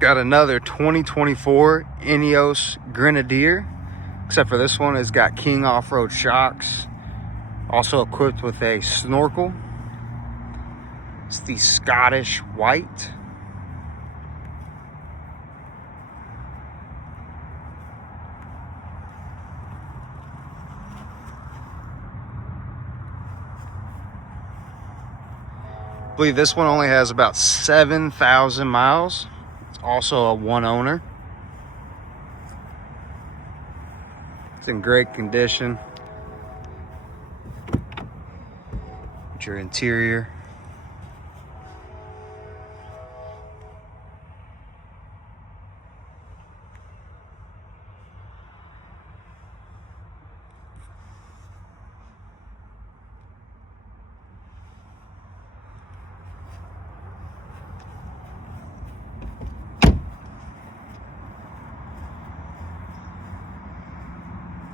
Got another 2024 INEOS Grenadier, except for this one has got King off-road shocks. Also equipped with a Snorkel. It's the Scottish white. I believe this one only has about 7,000 miles. It's also a one owner. It's in great condition. Your interior.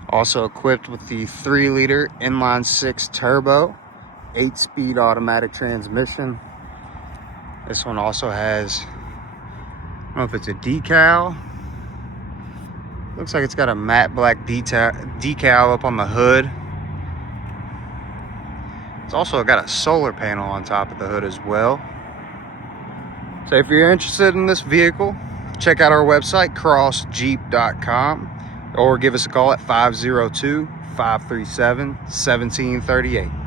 Also equipped with the 3-liter inline-6 turbo, 8-speed automatic transmission. This one also has, I don't know if it's a decal. Looks like it's got a matte black decal up on the hood. It's also got a solar panel on top of the hood as well. So if you're interested in this vehicle, check out our website, crossjeep.com. or give us a call at 502-537-1738.